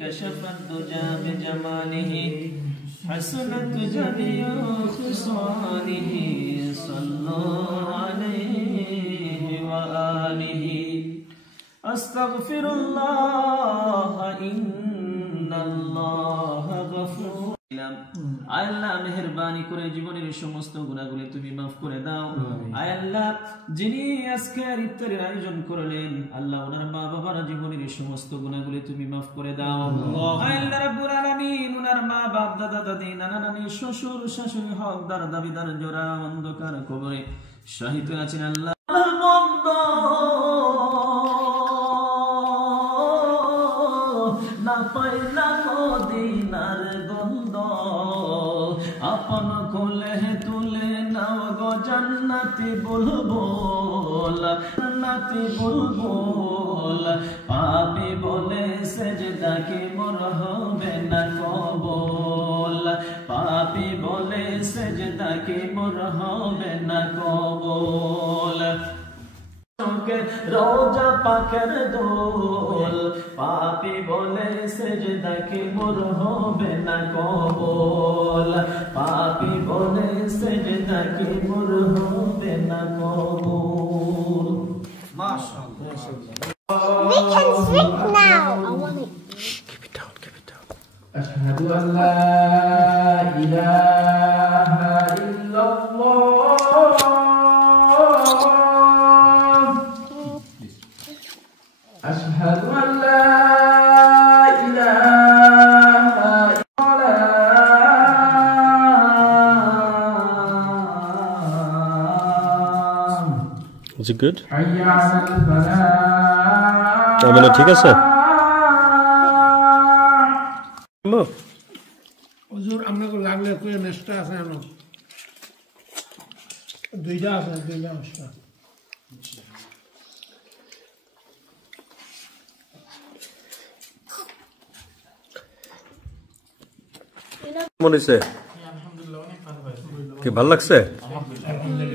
كشف الدجى بجماله حسنت جميع خصاله صلوا عليه وآله أستغفر الله إن الله غفور আল্লাহ মেহেরবানি করে জীবনের সমস্ত গুনাহগুলো তুমি maaf করে দাও আয় আল্লাহ যিনি আজকের ইফতারের আয়োজন করলেন আল্লাহ ওনার মা বাবার জীবনের সমস্ত গুনাহগুলো তুমি maaf করে দাও আয় আল্লাহ রাব্বুল আলামিন ওনার মা বাপ দাদা দাদি নানা নানি শ্বশুর শাশুড়ি হকদার দাবিদার জোড়া অন্ধকার কবরে শহীদ আছেন আল্লাহ না পাইলা মদিনার গন্ধ আপন কোলে তুলে নাও গো জান্নাতি বুলবুল জান্নাতি বুলবুল পাপী বলে সেজদা কি মোর হবে না কবুল পাপী বলে সেজদা কি মোর হবে না কবুল রোজা পাকের দোল পাপী বলে সেজদা কি মোর হবে না কবুল পাপী বলে সেজদা কি মোর হবে না কবুল মাশাআল্লাহ We can sleep now. I want to keep it down ashhadu an la ilaha illallah أشهد أن لا إله إلا الله. Is it good? حي على الفلاح. Camera ঠিক আছে? হুজুর আপনাকে লাগলে কই নেস্টা আছে না দুইটা আছে দুইটা আছে মনে হচ্ছে আলহামদুলিল্লাহ অনেক ভালো হয়েছে কি ভালো লাগছে? আলহামদুলিল্লাহ